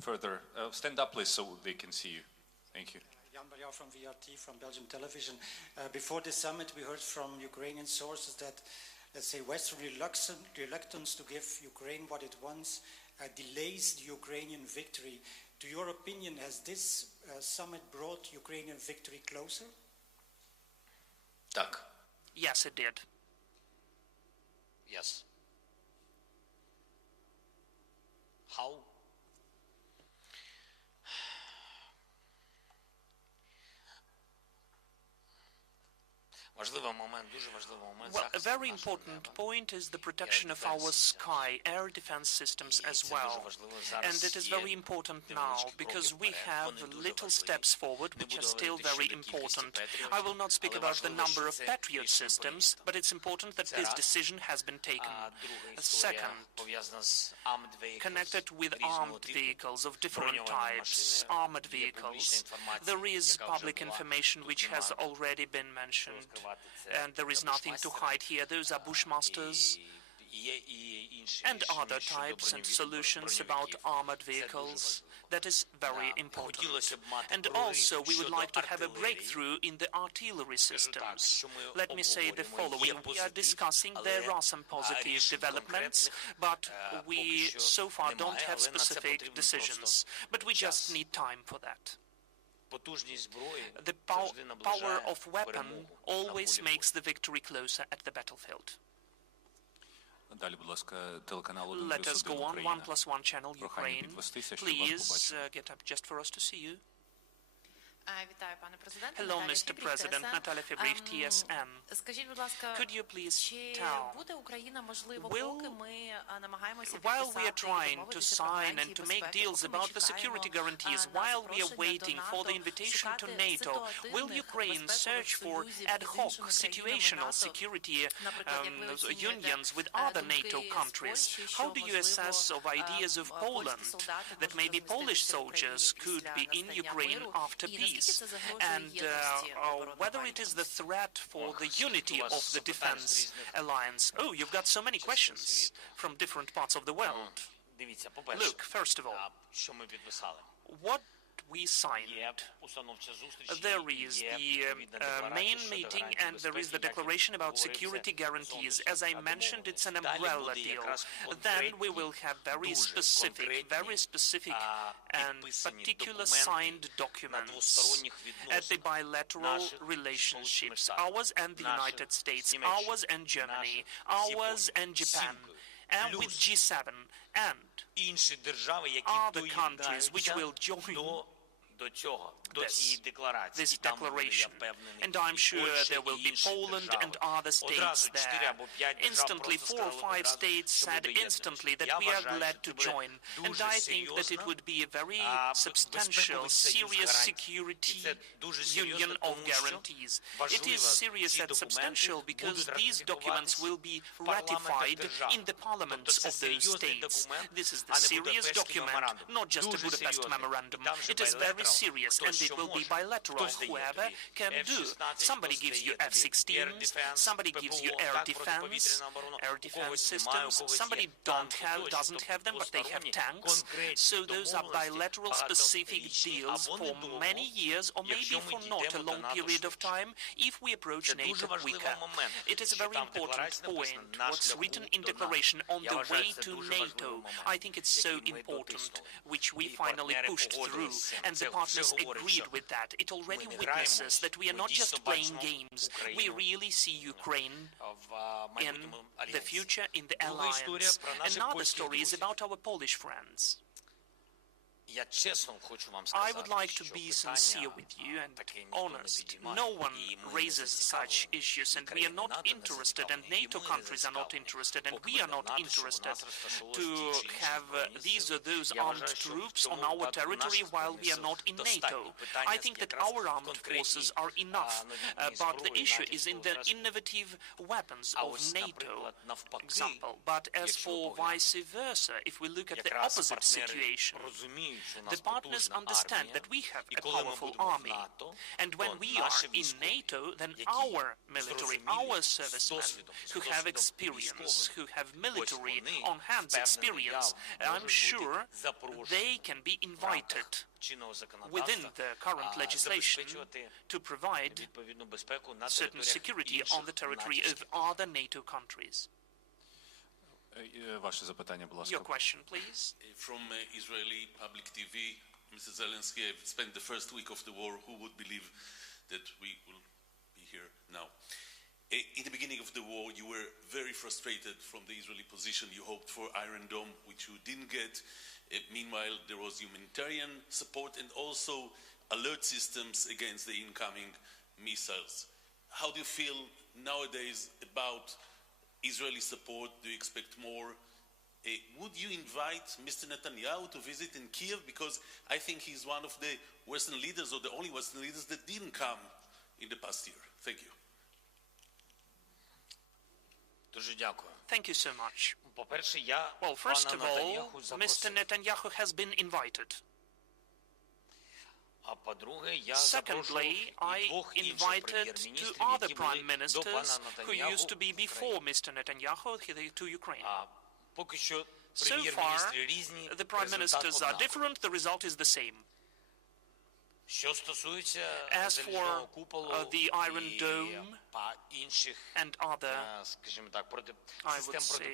Further. Stand up, please, so they can see you. Thank you. Jan Barjau from VRT, from Belgian television. Before this summit, we heard from Ukrainian sources that, let's say, Western reluctance to give Ukraine what it wants delays the Ukrainian victory. To your opinion, has this summit brought Ukrainian victory closer? Tak. Yes, it did. Yes. How? Well, a very important point is the protection of our sky, air defense systems as well. And it is very important now, because we have little steps forward, which are still very important. I will not speak about the number of Patriot systems, but it's important that this decision has been taken. Second, connected with armed vehicles of different types, armored vehicles, there is public information which has already been mentioned. And there is nothing to hide here. Those are Bushmasters and other types and solutions about armored vehicles. That is very important. And also, we would like to have a breakthrough in the artillery systems. Let me say the following. We are discussing, there are some positive developments, but we so far don't have specific decisions. But we just need time for that. The power of weapon always makes the victory closer at the battlefield. Let us go on, 1+1 channel, Ukraine. Please get up just for us to see you. Hello, Mr. President. Natalia Fabrich, TSN. Could you please tell, while we are trying to sign and to make deals about the security guarantees, while we are waiting for the invitation to NATO, will Ukraine search for ad hoc situational security unions with other NATO countries? How do you assess of ideas of Poland that maybe Polish soldiers could be in Ukraine after peace? And whether it is the threat for the unity of the defense alliance. Oh, you've got so many questions from different parts of the world. Look, first of all, what we signed. There is the main meeting and there is the declaration about security guarantees. As I mentioned, it's an umbrella deal. Then we will have very specific and particular signed documents at the bilateral relationships, ours and the United States, ours and Germany, ours and Japan, and with G7 and other countries which will join this declaration. And I'm sure there will be Poland and other states there. Instantly, 4 or 5 states said instantly that we are glad to join. And I think that it would be a very substantial, serious security union of guarantees. It is serious and substantial because these documents will be ratified in the parliaments of those states. This is the serious document, not just a Budapest memorandum. It is very serious, and it will be bilateral. Whoever can do. Somebody gives you F-16s, somebody gives you air defense systems. Somebody doesn't have them, but they have tanks. So those are bilateral specific deals for many years, or maybe for not a long period of time, if we approach NATO quicker. It is a very important point, what's written in declaration on the way to NATO. I think it's so important, which we finally pushed through, and the partners agreed with that. It already witnesses that we are not just playing games. We really see Ukraine in the future, in the alliance. Another story is about our Polish friends. I would like to be sincere with you and honest. No one raises such issues, and we are not interested, and NATO countries are not interested, and we are not interested to have these or those armed troops on our territory while we are not in NATO. I think that our armed forces are enough, but the issue is in the innovative weapons of NATO example. But as for vice versa, if we look at the opposite situation, The partners understand that we have a powerful army, and when we are in NATO, then our military, our servicemen who have experience, who have military on-hand experience, I'm sure they can be invited within the current legislation to provide certain security on the territory of other NATO countries. Ваше запитання, будь ласка. Your question, please. From Israeli public TV, Mr. Zelensky, I've spent the first week of the war. Who would believe that we will be here now? In the beginning of the war, you were very frustrated from the Israeli position. You hoped for Iron Dome, which you didn't get. Meanwhile, there was humanitarian support and also alert systems against the incoming missiles. How do you feel nowadays about Israeli support? Do you expect more? Would you invite Mr. Netanyahu to visit in Kiev? Because I think he's one of the Western leaders, or the only Western leaders that didn't come in the past year. Thank you. Thank you so much. Well, first of all, Mr. Netanyahu has been invited. Secondly, I invited two other prime ministers who used to be before Mr. Netanyahu to Ukraine. So far, the prime ministers are different, the result is the same. As for the Iron Dome and other, I would say,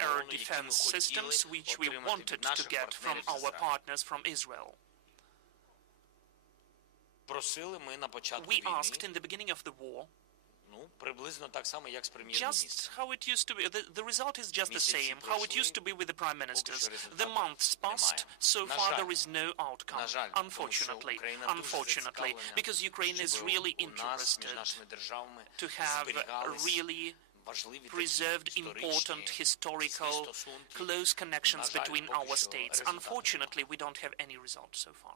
air defense systems which we wanted to get from our partners from Israel. We asked in the beginning of the war just how it used to be. The result is just the same, how it used to be with the prime ministers. The months passed, so far there is no outcome, unfortunately, because Ukraine is really interested to have really preserved important historical close connections between our states. Unfortunately, we don't have any results so far.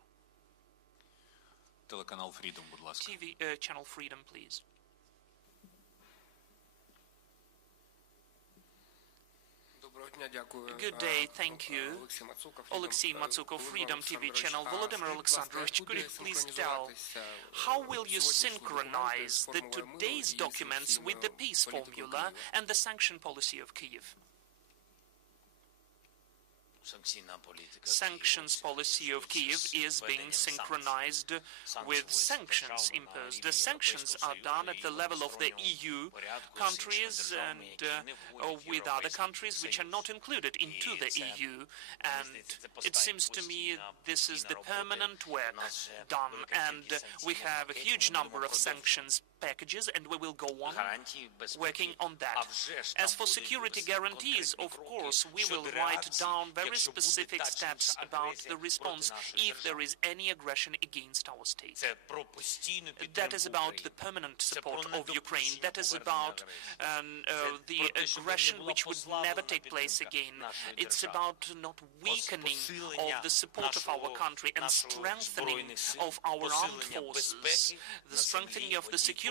Телеканал Freedom, будь ласка. TV channel Freedom, please. Good day, thank you. Alexei Matsukov, Freedom TV channel. Volodymyr Alexandrovich, could you please tell, how will you synchronize the today's documents with the peace formula and the sanction policy of Kyiv? Sanctions policy of Kyiv is being synchronized with sanctions imposed. The sanctions are done at the level of the EU countries and with other countries which are not included into the EU. And it seems to me this is the permanent work done. And we have a huge number of sanctions packages, and we will go on working on that. As for security guarantees, of course, we will write down very specific steps about the response if there is any aggression against our state. That is about the permanent support of Ukraine. That is about the aggression which would never take place again. It's about not weakening of the support of our country and strengthening of our armed forces, the strengthening of the security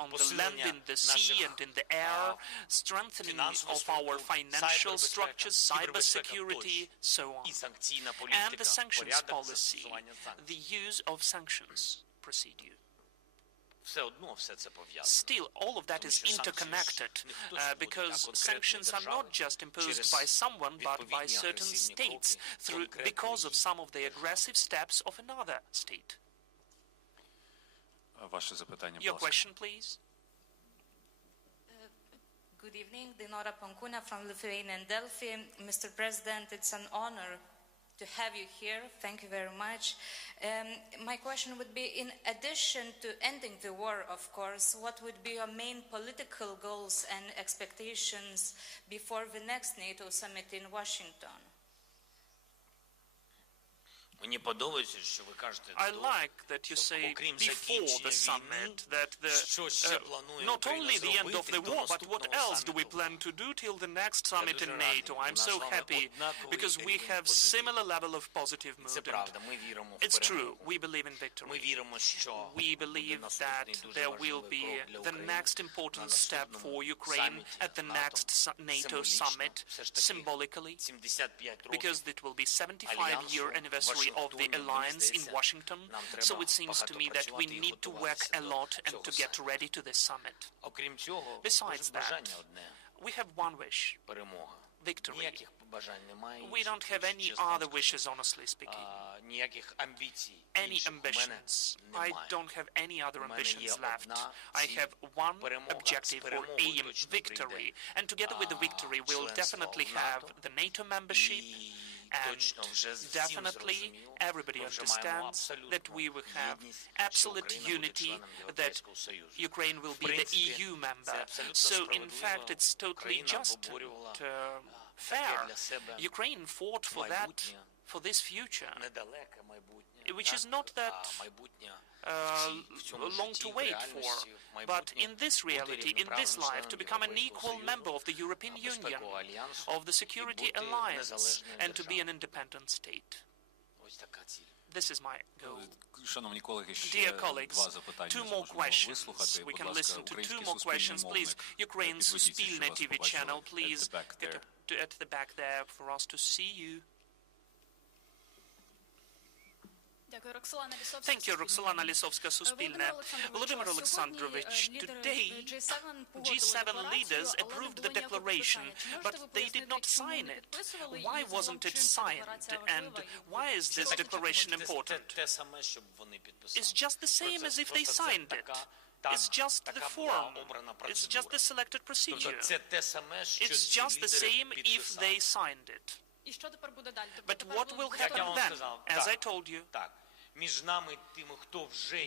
on the land, in the sea and in the air, strengthening of our financial structures, cyber security, so on. And the sanctions policy, the use of sanctions procedure. Still, all of that is interconnected because sanctions are not just imposed by someone but by certain states because of some of the aggressive steps of another state. Ваше запитання, будь Your ласка. question, please. Good evening, Dinora Pankuna from Lithuanian Delphi. Mr. President, it's an honor to have you here. Thank you very much. My question would be, in addition to ending the war, of course, what would be your main political goals and expectations before the next NATO summit in Washington? I like that you say before the summit that not only the end of the war, but what else do we plan to do till the next summit in NATO? I'm so happy because we have similar level of positive mood. It's true, we believe in victory. We believe that there will be the next important step for Ukraine at the next NATO summit, symbolically, because it will be 75-year anniversary of the alliance in Washington, so it seems to me that we need to work a lot and to get ready to this summit. Besides that, we have one wish: victory. We don't have any other wishes, honestly speaking. Any ambitions. I don't have any other ambitions left. I have one objective or aim: victory. And together with the victory, we'll definitely have the NATO membership, and definitely everybody understands that we will have absolute unity, that Ukraine will be the EU member. So in fact, it's totally just fair. Ukraine fought for that, for this future, which is not that long to wait for. But in this reality, in this life, to become an equal member of the European Union, of the Security Alliance, and to be an independent state. This is my goal. Dear colleagues, two more questions. We can listen to two more questions. Please, Ukraine's Suspilne TV channel, please get at the back there for us to see you. Thank you, Roxolana Lisovska, Suspilne. Vladimir Alexandrovich, today G7 leaders approved the declaration, but they did not sign it. Why wasn't it signed, and why is this declaration important? It's just the same as if they signed it. It's just the form. It's just the selected procedure. It's just the same if they signed it. But what will happen then? As I told you,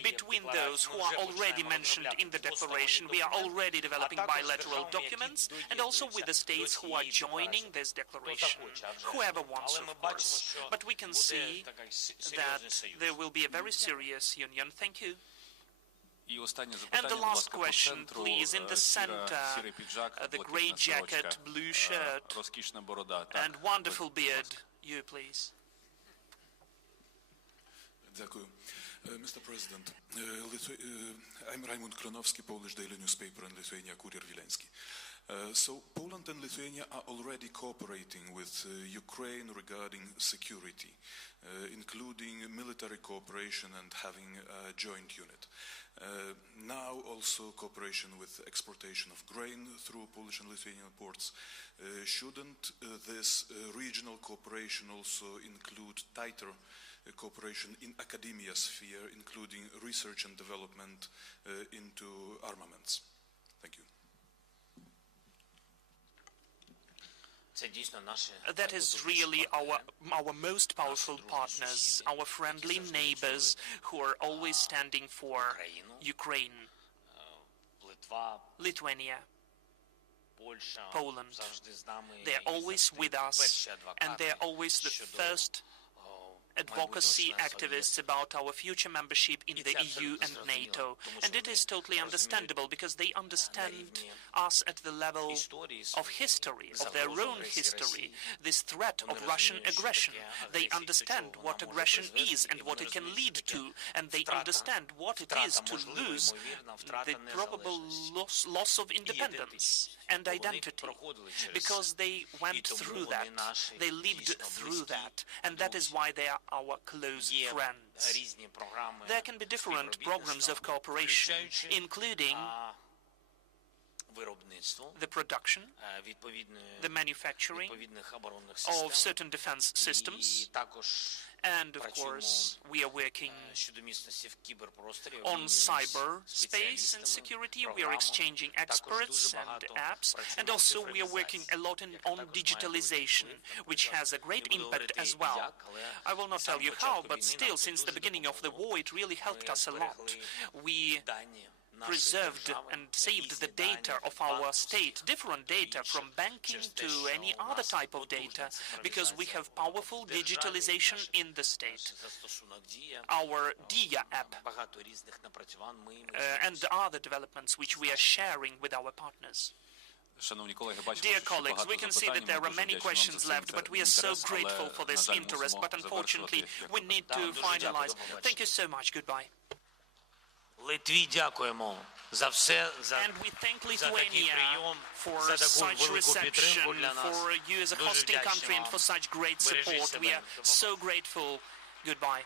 between those who are already mentioned in the declaration, we are already developing bilateral documents, and also with the states who are joining this declaration, whoever wants, of course. But we can see that there will be a very serious union. Thank you. And the last question, please, in the center, the grey jacket, blue shirt, and wonderful beard. You, please. Mr. President, I'm Raimund Kronowski, Polish daily newspaper in Lithuania, Kurier Wileński. So Poland and Lithuania are already cooperating with Ukraine regarding security, including military cooperation and having a joint unit. Now also cooperation with exportation of grain through Polish and Lithuanian ports. Shouldn't this regional cooperation also include tighter cooperation in academia sphere, including research and development into armaments? Thank you. That is really our most powerful partners, our friendly neighbors who are always standing for Ukraine, Lithuania, Poland. They're always with us, and they're always the first advocacy activists about our future membership in the EU and NATO. And it is totally understandable because they understand us at the level of history, of their own history, this threat of Russian aggression. They understand what aggression is and what it can lead to, and they understand what it is to lose the probable loss of independence and identity, because they went through that, they lived through that, and that is why they are our close friends. There can be different programs of cooperation, including the production, the manufacturing of certain defense systems, and of course we are working on cyberspace and security. We are exchanging experts and apps, and also we are working a lot on digitalization, which has a great impact as well. I will not tell you how, but still, since the beginning of the war, it really helped us a lot. We preserved and saved the data of our state, different data from banking to any other type of data, because we have powerful digitalization in the state. Our DIA app and other developments which we are sharing with our partners. Dear colleagues, we can see that there are many questions left, but we are so grateful for this interest, but unfortunately we need to finalize. Thank you so much. Goodbye. And we thank Lithuania for such reception, for you as a hosting country, and for such great support. We are so grateful. Goodbye.